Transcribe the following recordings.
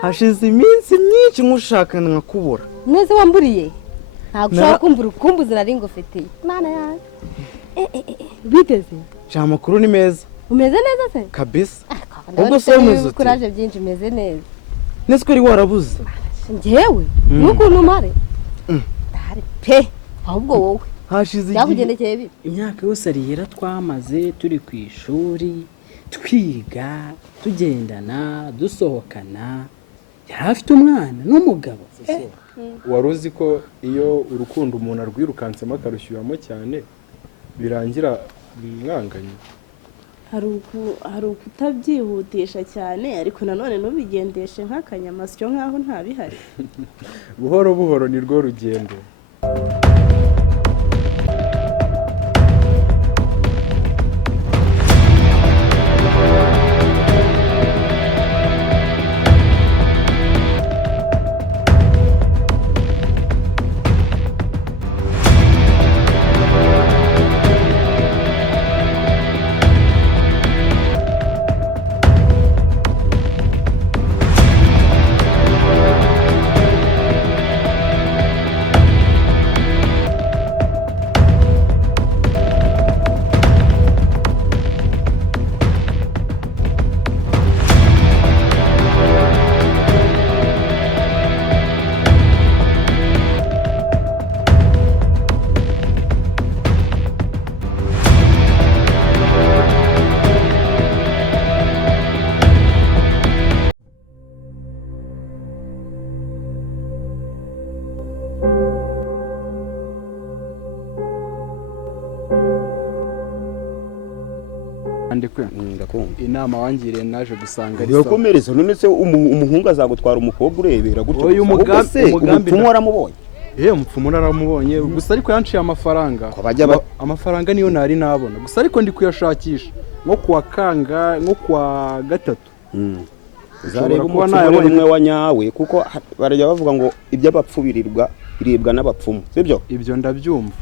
hashize iminsi myinshi nkushaka nkakubura. Mwese wamburiye ntabwo ushaka kumbura ukumbuzi nari ngufitiye mana yawe. Biteze amakuru ni meza. Umeze neza se kabisa. Ubwo se umeze ute? Kuraje byinshi meze neza. Nese ko uri warabuze njyewe nukuntu mare ndahari pe ahubwo wowe hashize yakugendekeye bibi. Imyaka yose arihera twamaze turi ku ishuri twiga tugendana dusohokana yari afite umwana n'umugabo. Wari uzi ko iyo urukundo umuntu arwirukansemo akarushyuramo cyane birangira mwanganye? hari ukutabyihutisha cyane ariko nanone nubigendeshe nk'akanyamasyo nkaho ntabihari. Buhoro buhoro ni rwo rugendo. Inama wangiriye naje gusanga ari komereza none se umuhungu azagutwara umukobwa urebera gutyo. Uyu umugambi waramubonye? Umupfumu naramubonye gusa ariko yanciye amafaranga. Amafaranga niyo nari nabona gusa ariko ndi kuyashakisha nko kwa kanga nko kwa gatatu. Zareba umupfumu umwe wa nyawe kuko barajya bavuga ngo iby'abapfu biribwa n'abapfumu sibyo? Ibyo ndabyumva.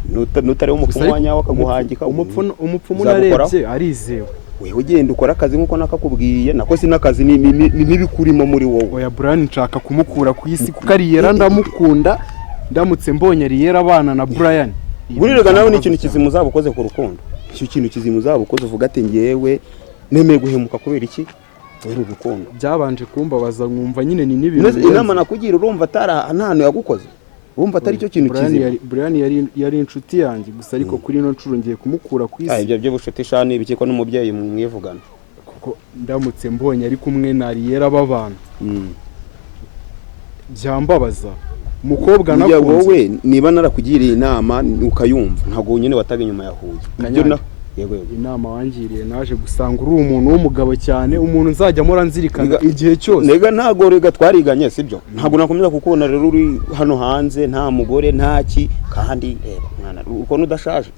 Nutare umupfumu wa nyawe akaguhangika. Umupfumu narebye arizewe. Wewe ugenda ukora akazi nkuko nakakubwiye nako sinakazi ni ntibikurimo muri wowe. Oya Brian nshaka kumukura ku isi kuko ariyera ndamukunda ndamutse mbonye ariyera abana na Brian. Burirega nawe ni ikintu kizimu zabukoze ku rukundo. Icyo kintu kizimu zabukoze uvuga ati ngewe nemeye guhemuka kubera iki? Wera urukundo. Byabanje kumbabaza nkumva nyine ni n'ibintu. Inama nakugira urumva atara ntano yagukoze. Urumva atari cyo kintu kizimu. Brian yari inshuti yanjye gusa ariko kuri ino ncuro ngiye kumukura ku isi. Ibyo bushuti shani bikiko n'umubyeyi mwivugana. Kuko ndamutse mbonye ari kumwe nariyera babana. Byambabaza. Umukobwa nakunze wowe niba narakugiriye inama ukayumva ntago nyine wataga inyuma yahuye. Ibyo yego inama wangiriye naje gusanga uri umuntu w'umugabo cyane umuntu nzajya mora nzirikana igihe cyose. Nega ntago rega twariganye sibyo? Ntago nakomeza kukubona rero uri hano hanze nta mugore ntaki kandi reba mwana uko nudashaje.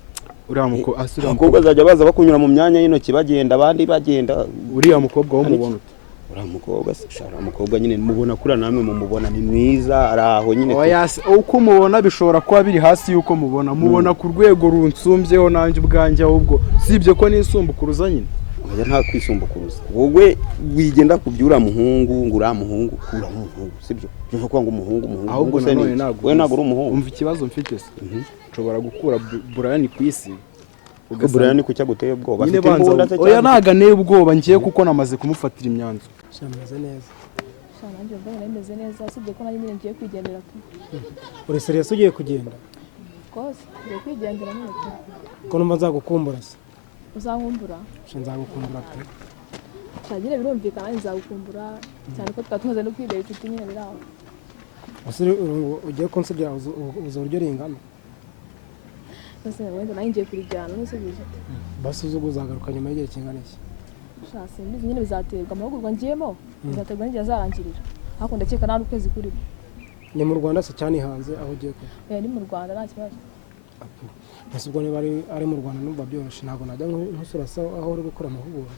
Uriya mukobwa azajya baza bakunyura mu myanya y'intoki bagenda abandi bagenda. Uriya mukobwa wo mubona ute? Uriya mukobwa shara mukobwa nyine mubona kura namwe mumubona ni mwiza araho nyine. Oya uko mubona bishobora kuba biri hasi yuko mubona ku rwego runsumbyeho nanjye ubwanjye ahubwo sibyo ko nisumbukuruza nyine. Oya nta kwisumbukuruza. Wowe wigenda kubyura muhungu ngura muhungu kura muhungu sibyo? Bivuga ko ngo umuhungu ahubwo se we ntabwo uri umuhungu. Umva ikibazo mfite se. Nshobora gukura Brian ku isi. Ubwo Brian ku cyaguteye ubwoba afite imbunda se. Oya naganeye ubwoba ngiye kuko namaze kumufatira imyanzuro. Shameze neza. Shananje mbona nemeze neza sibyo ko nari ngiye kwigendera pe. Uri serious ugiye kugenda? Kose ngiye kwigendera nyine. Ko numva nzagukumbura se. Uzankumbura? Nzagukumbura pe. Cyagire birumvikana nzagukumbura cyane ko twatumaze no kwibera inshuti nyine biraho. Asiri ugiye konsebya uzo uryo ringana. Bose wenda nangiye kurijyana nose bize. Basuzugo uzagaruka nyuma y'igihe kingana iki? Shase mbizi nyine bizaterwa amahugurwa ngiyemo bizaterwa n'igihe azarangirira. Ariko ndakeka nari ukwezi kuri. Ni mu Rwanda se cyane hanze aho ugiye ko? Ni mu Rwanda nta kibazo. Nasubwo niba ari mu Rwanda numva byoroshye ntabwo najya nkusura se aho uri gukora amahugurwa.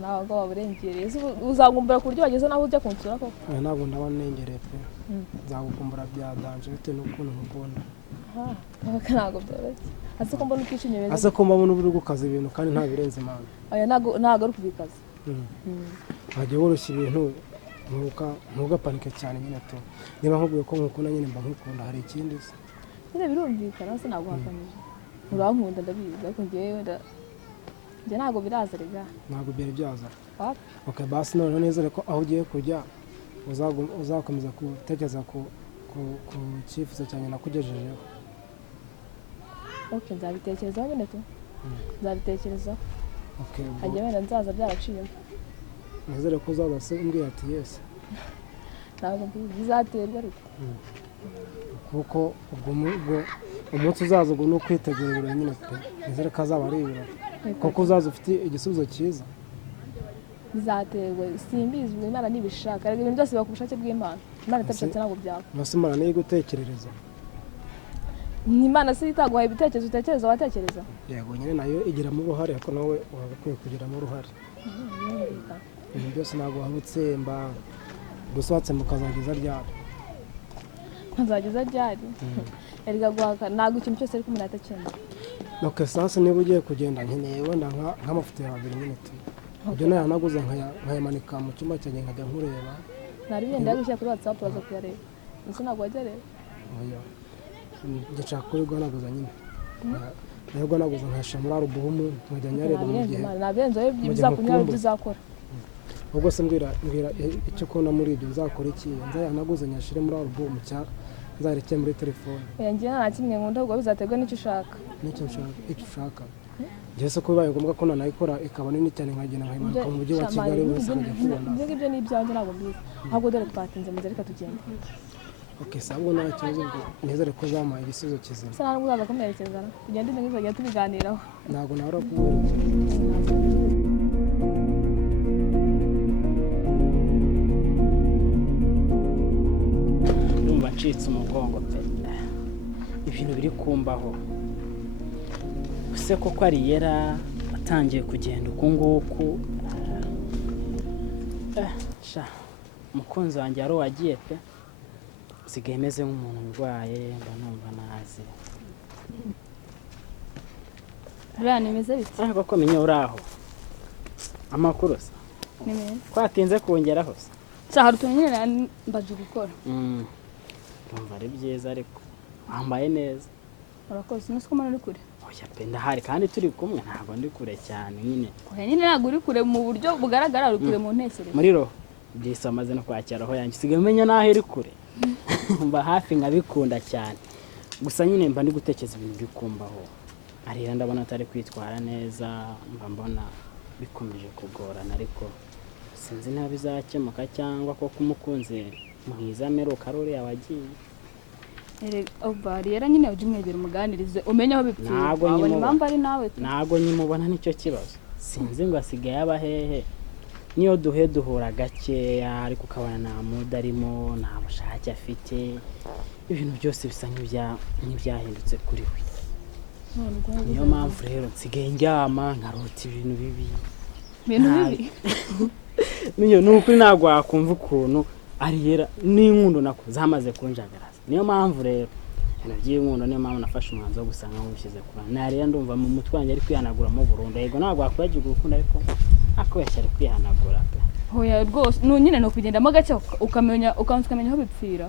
Ntabwo waburengereye uzagumbura ku buryo bageze naho ujya kunsura koko. Ntabwo ndaba nengereye pe. Nzagukumbura byadanje bitewe n'ukuntu nkubona. Ntabwo byoroshye. Ase ko mbona ukishimye beza. Ase ko mbona uri gukaza ibintu kandi nta birenze imana. Aya ntabwo ari kubikaza. Hajye woroshya ibintu ntugapanike cyane nyine tu niba nkubwiye ko nkukunda nyine mba nkukunda hari ikindi se nyine birumvikana se naguhakanije urankunda ndabizi ariko njyewe njye ntabwo biraza rega ntabwo byari byaza wapi okay basi none nizere ko aho ugiye kujya uzakomeza gutekereza ku cyifuzo cyanjye nakugejejeho okay nzabitekerezaho nyine tu nzabitekerezaho okay hajya wenda nzaza byaraciyemo nizere ko uzaza se umbwira ati yes ntabwo bizaterwa ariko kuko ubwo umunsi uzaza ubwo ni ukwitegura ibirori nyine pe nizere ko azaba ari ibirori kuko uzaza ufite igisubizo cyiza bizaterwa simbizi Imana nibishaka rega ibintu byose biba ku bushake bw'Imana Imana itabishatse ntabwo byaba nose Imana niyo gutekerereza Imana se itaguhaye ibitekerezo utekereza watekereza yego nyine nayo igiramo uruhare ariko nawe waba ukwiye kugiramo uruhare ibintu byose ntabwo waba utsemba gusa watsemba ukazageza ryari nkazageza ryari erega guhaka ntabwo ikintu cyose ariko umuntu atakemba ok sasa niba ugiye kugenda nkeneye wenda nk'amafoto yawe abiri nyine tu ibyo nayo naguze nkayamanika mu cyumba cyanjye nkajya nkureba nari bindi yagushyira kuri WhatsApp baza kuyareba ese ntabwo wajya rero oya ngishaka ko yuganaguza nyine nayo ganaguza nkashyira muri alubumu nkajya nyareba mu gihe nabenzo bizakunyara bizakora ubwo se mbwira icyo ukunda muri ibyo nzakora iki nzayanaguze nyashyire muri alubumu cyangwa nzarekeye muri telefone njye nta kimwe nkunda ahubwo bizaterwa n'icyo ushaka icyo ushaka njye se ko bibaye ngombwa ko nanayikora ikaba nini cyane nkagenda nkayimanika mu mujyi wa Kigali wese akajya kubona ibyo ni ibyanjye ntabwo mbizi ahubwo dore twatinze muze reka tugende ok sabwo nta kibazo nizere ko uzamuha igisubizo kizima se ntabwo uzaza kumwerekezana tugende neza tujya tubiganiraho ntabwo nabura kumwerekeza ndumva ncitse umugongo pe ibintu biri kumbaho ese koko Ariyera atangiye kugenda uku nguku umukunzi wanjye yari uwagiye pe usigaye meze nk'umuntu urwaye mba numva nazi buriya nimeze bite koko menye uri aho amakuru se ni meza twatinze kongeraho se hari utuntu nyine mbaje gukora ndumva ari byiza ariko wambaye neza urakoze umunsi ko mbona uri kure oya pe ndahari kandi turi kumwe ntabwo ndi kure cyane nyine oya nyine ntabwo uri kure mu buryo bugaragara uri kure mu ntekerezo muri roho byise amaze no kwakira roho yanjye usigaye umenya n'aho iri kure mba hafi nkabikunda cyane gusa nyine mba ndi gutekereza ibintu biri kumbaho Ariyera ndabona atari kwitwara neza mba mbona bikomeje kugorana ariko sinzi niba bizakemuka cyangwa ko kumukunze mwiza ameruka ari uriya wagiye Ariyera nyine ujye umwegera umuganirize umenye aho bipfira wabona impamvu ari nawe ntabwo nyimubona nicyo kibazo sinzi ngo asigaye aba hehe niyo duhura gakeya ariko ukabona nta muda arimo nta bushake afite ibintu byose bisa nk'ibyahindutse kuri we niyo mpamvu rero nsigaye njyama nkarota ibintu bibi ni ukuri ntabwo wakumva ukuntu Ariyera n'inkundo nako zamaze kunjagaraza niyo mpamvu rero ibintu by'inkundo niyo mpamvu nafashe umwanzuro wo gusanga nk'ushyize ku bantu Ariyera ndumva mu mutwe wanjye ari kwihanaguramo burundu yego ntabwo wakwibagirwa urukundo ariko akubeshya ari kwihanagura pe hoya rwose nyine ni ukugendamo gake ukamenya aho bipfira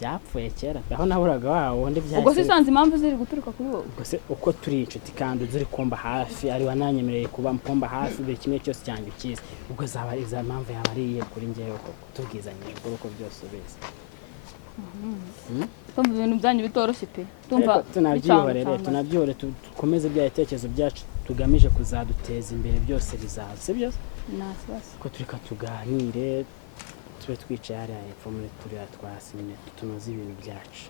byapfuye kera aho naburaga wawo undi byahise ubwo se usanze impamvu ziri guturuka kuri wowe ubwo se uko turi inshuti kandi ziri kumba hafi ari wananyemereye kuba mpomba hafi buri kimwe cyose cyanjye ukizi ubwo zaba iza mpamvu yaba ariye kuri njyewe koko tubwizanyije uko byose ubizi tumva ibintu byanyu bitoroshye pe tunabyihorere dukomeze bya bitekerezo byacu tugamije kuzaduteza imbere byose bizaza si byose nta kibazo ko tureka tuganire tube twicaye hariya hepfo muri turiya twasi nyine tunoze ibintu byacu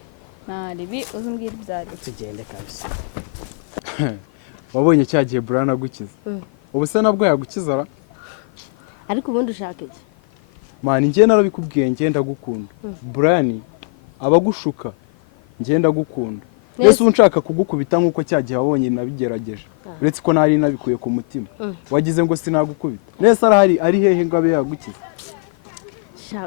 ntaribi uzi umbwira ibyari tugende kabisa wabonye cya gihe Brian agukiza ubu se nabwo yagukiza ara ariko ubundi ushaka iki mani njye narabikubwiye ngenda gukunda Brian abagushuka ngenda gukunda Yesu unshaka kugukubita nkuko cya gihe wabonye nabigerageje uretse ko nari nabikuye ku mutima wagize ngo sinagukubita nese arahari ari hehe ngo abe yagukiza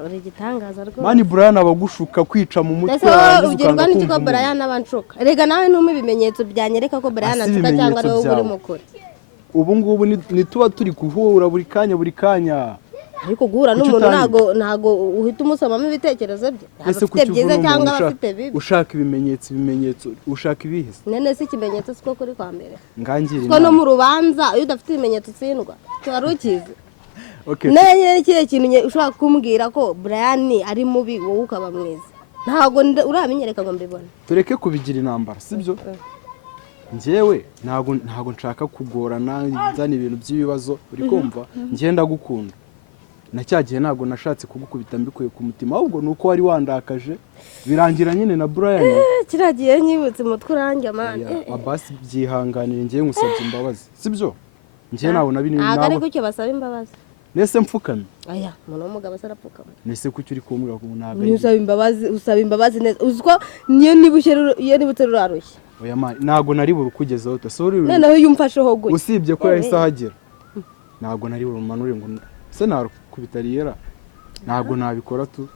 uri igitangaza rwose mani Brian abagushuka kwica mu mutwe ugirwa n'iki ko Brian abanshuka rega nawe numwe ibimenyetso byanyereka ko Brian anshuka cyangwa ari wowe uri mukore ubu ngubu nituba turi guhura buri kanya ariko guhura Kuki n'umuntu utangiye? ntago uhita umusomamo ibitekerezo bye yaba ese afite kuki byiza uvuna cyangwa umuntu aba afite bibi ushaka ibimenyetso ushaka ibihise none si ikimenyetso siko kuri kwa mbere ngangira ko no mu rubanza iyo udafite ibimenyetso utsindwa wari ukizi okay none kiriya kintu ushobora kumbwira ko Brian ari mubi wowe ukaba mwiza ntago uramenyereka ngo mbibone tureke kubigira intambara sibyo njyewe ntago nshaka kugorana nzana ibintu by'ibibazo uri kumva ngenda gukunda na cya gihe ntabwo nashatse kugukubita mbikuye ku mutima ahubwo nuko wari wandakaje birangira nyine na Brian kiriya gihe nyibutse umutwe uranjye mani abasi byihanganire ngiye ngusabye imbabazi sibyo njye nawe ntabwo ari gutyo basaba imbabazi nese mfukame aya umuntu w'umugabo se arapfukama nese kuki uri kumbwira ko ntabwo usaba imbabazi neza uzi ko niyo nibutse rurarushye oya mani ntabwo nari burukugezeho sorry noneho iyo umfasheho gutya usibye ko yahise ahagera ntabwo nari burumanure ngo se narukubita riyera ntabwo nabikora tu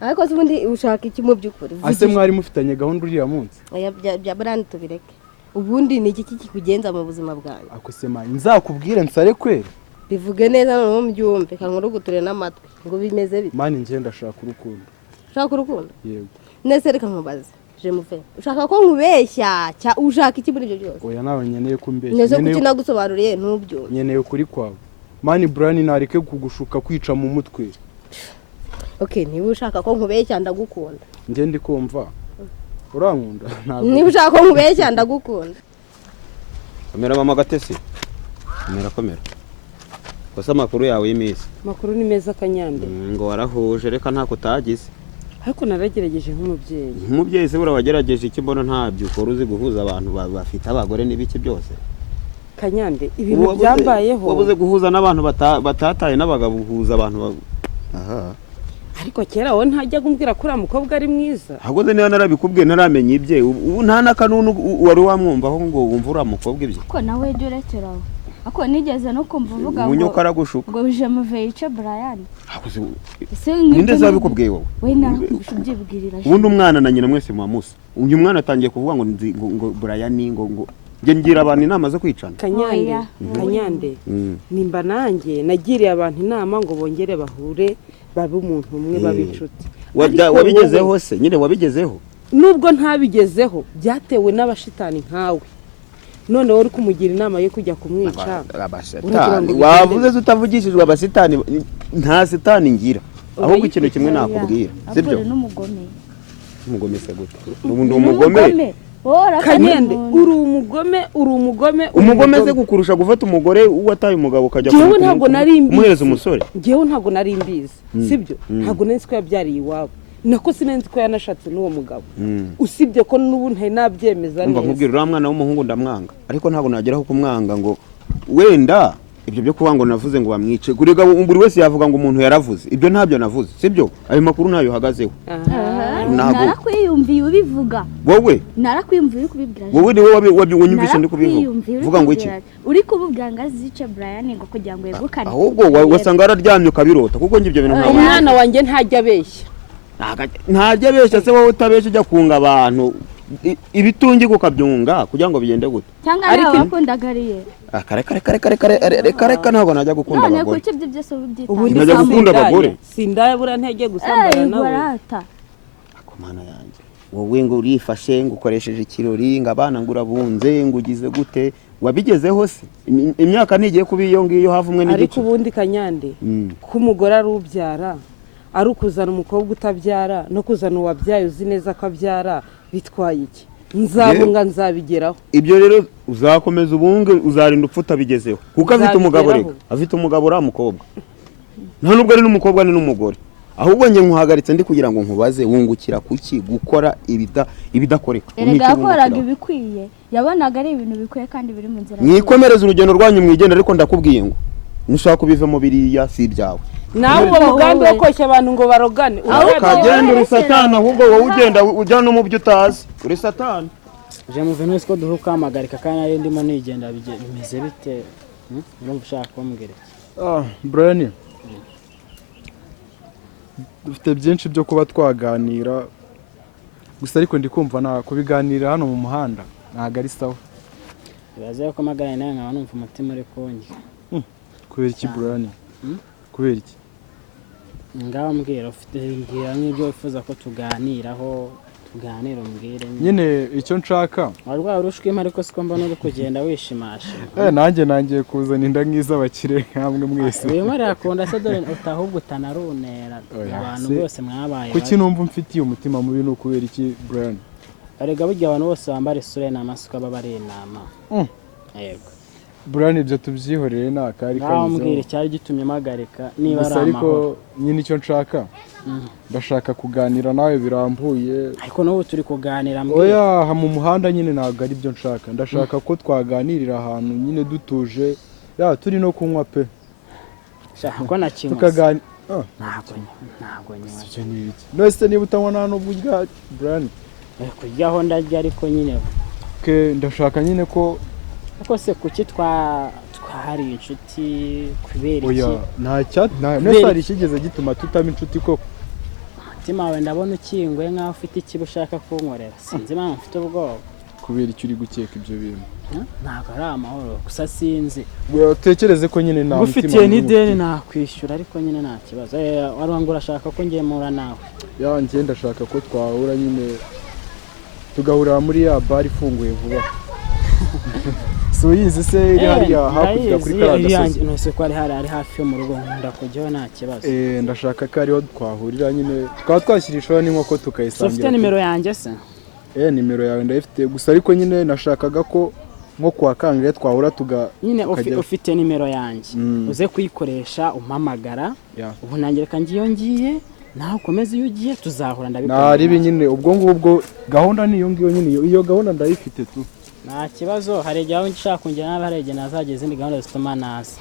ariko se ubundi ushaka iki mu by'ukuri ase mwari mufitanye gahunda uriya munsi bya Brian tubireke ubundi ni iki kikugenza mu buzima bwawe ako se mani nzakubwire nsare kwera bivuge neza noneho mbyumve kankuruguture n'amatwi ngo bimeze bite mani njye ndashaka urukundo ushaka urukundo yego nese reka nkubaze jemufe ushaka ko nkubeshya ushaka iki muri ibyo byose oya nawe nkeneye kumbeshya neze kuki nagusobanuriye ntubyumve nkeneye ukuri kwawe mani Brian nareke kugushuka kwica mu mutwe okay niba ushaka ko nkubeshya ndagukunda njye ndi kumva urankunda ntabwo niba ushaka ko nkubeshya ndagukunda komera mama Gatesi komera gusa amakuru yawe y'iminsi makuru ni meza Kanyambe ngo warahuje reka ntako utagize ariko naragerageje nk'umubyeyi se bura wagerageje iki mbona ntabyo ukora uzi guhuza abantu bafite abagore n'ibiki byose Kanyambe ibintu byambayeho wabuze guhuza n'abantu batataye n'abagabo uhuza abantu aha ariko kera wowe ntajya kumbwira ko uriya mukobwa ari mwiza ahubwo niba narabikubwiye ntaramenye ibye ubu nta n'akanunu wari wamwumvaho ngo wumve uriya mukobwa ibye ko nawe jya urekeraho ako nigeze no kumva uvuga ngo ubunyuka aragushuka ngo je muveyice Brian ninde zabikubwiye wowe we narakubisha ubyibwirira ubundi umwana na nyina mwese muamusa uyu mwana atangiye kuvuga ngo Brian ngo nge ngira abantu inama zo kwicana Kanyande nimba nanjye nagiriye abantu inama ngo bongere bahure babe umuntu umwe babicuti wabigezeho se nyine wabigezeho nubwo ntabigezeho byatewe n'abashitani nkawe none wari kumugira inama yo kujya kumwica wavuze utavugishijwe abasitani nta sitani ngira ahubwo ikintu kimwe nakubwira sibyo umugome se gute ubundi umugome Kanyende uri umugome se gukurusha gufata umugore wataye umugabo ukajya kumuhereza umusore ngewe ntabwo nari mbizi sibyo ntabwo nari ko yabyariye iwabo nako sinenzi ko yanashatse n'uwo mugabo usibye ko n'ubu ntari nabyemeza neza nkubwira uriya mwana w'umuhungu ndamwanga ariko ntabwo nageraho kumwanga ngo wenda ibyo byo kuvuga ngo navuze ngo bamwice kuriga buri wese yavuga ngo umuntu yaravuze ibyo ntabyo navuze sibyo ayo makuru ntayo uhagazeho narakwiyumviye ubivuga wowe narakwiyumviye uri kubibwira wowe ni wowe wanyumvise ndi kubivuga ngo iki uri kububwira ngo azice Brian ngo kugira ngo yegukane ahubwo wasanga araryamye ukabirota kuko ngibyo bintu ntabwo umwana wanjye ntajya abeshya ntajya abeshya se wowe utabeshya ujya kunga abantu ibitungiko ukabyunga kugira ngo bigende gute cyangwa nawe wakundagariye reka ntabwo najya gukunda abagore none kuki ibyo byose ubyitanga najya gukunda abagore sindaya bura ntege gusambana nawe mana yanjye wowe ngo urifashe ngo ukoresheje ikirori ngo abana ngo urabunze ngo ugize gute wabigezeho se imyaka ntigiye kuba iyo ngiyo hafi umwe n'igice ariko ubundi Kanyande ko umugore ari ubyara ari ukuzana umukobwa utabyara no kuzana uwabyaye uzi neza ko abyara bitwaye iki nzabunga nzabigeraho ibyo rero uzakomeza ubunge uzarinda upfa utabigezeho kuko afite umugabo reka afite umugabo uriya mukobwa nta nubwo ari n'umukobwa ni n'umugore ahubwo njye nkuhagaritse ndi kugira ngo nkubaze wungukira kuki gukora ibidakoreka erega yakoraga ibikwiye yabonaga ari ibintu bikwiye kandi biri mu nzira mwikomereza urugendo rwanyu mwigenda ariko ndakubwiye ngo nushaka kubivamo biriya si ibyawe nawe uwo mugambi wo koshya abantu ngo barogane ukagenda uri satani ahubwo wowe ugenda ujya no mu byo utazi uri satani je mu Venus ko duhuka amagarika kandi ari ndimo nigenda bimeze bite urumva ushaka kumbwira Brian dufite byinshi byo kuba twaganira gusa ariko ndi kumva nta kubiganira hano mu muhanda ntago ari sawa bibaze ko magana nawe nkaba numva umutima uri konje kubera iki Brian kubera iki ngaho mbwira ufite mbwira nk'ibyo wifuza ko tuganiraho tuganira umbwire nyine icyo nshaka warwaye urushwima ariko siko mbona uri kugenda wishimasha nanjye kuzana inda nk'iz'abakire nk'amwe mwese urimo urakunda se dore utahubwo utanarunera abantu bose mwabaye kuki numva mfitiye umutima mubi ni ukubera iki Brian erega burya abantu bose bambara isura n'amasuka baba ari inama yego Brian ibyo tubyihorere nta kari kamizeho mbwira icyari gitumye mpagarika niba ari amahoro ariko nyine icyo nshaka ndashaka kuganira nawe birambuye ariko n'ubu turi kuganira mbwira oya mu muhanda nyine ntabwo ari byo nshaka ndashaka ko twaganirira ahantu nyine dutuje turi no kunywa pe ko nakinywa tukaganira ntabwo nywa ibyo ni ibiki nose niba utanywa nta n'ubwo urya Brian kuryaho ndarya ariko nyine ndashaka nyine ko ariko se kuki twahari inshuti kubera iki nese hari ikigeze gituma tutaba inshuti koko umutima wawe ndabona ukinguye nk'aho ufite ikibi ushaka kunkorera sinzi impamvu mfite ubwoba kubera icyo uri gukeka ibyo bintu ntabwo ari amahoro gusa sinzi utekereze ko nyine nta mutima ufitiye n'ideni nakwishyura ariko nyine nta kibazo wari wangu urashaka ko ngemura nawe njye ndashaka ko twahura nyine tugahurira muri ya bar ifunguye vuba si uyizi se iri hariya hakurya kuri karagasozi nose ko ari hafi yo mu rugo nkunda kujyaho nta kibazo ndashaka ko ariho twahurira nyine twaba twashyirishaho n'inkoko tukayisangira ufite nimero yanjye se nimero yawe ndayifite gusa ariko nyine nashakaga ko nko kuwa kangahe twahura nyine ufite nimero yanjye uze kuyikoresha umpamagara ubu nanjye reka ngiye nawe ukomeze iyo ugiye tuzahura ndabikora ntaribi nyine ubwo ngubwo gahunda niyo ngiyo nyine iyo gahunda ndayifite tu nta kibazo hari igihe waba ushaka kongera nawe hari igihe nazagira izindi gahunda zituma naza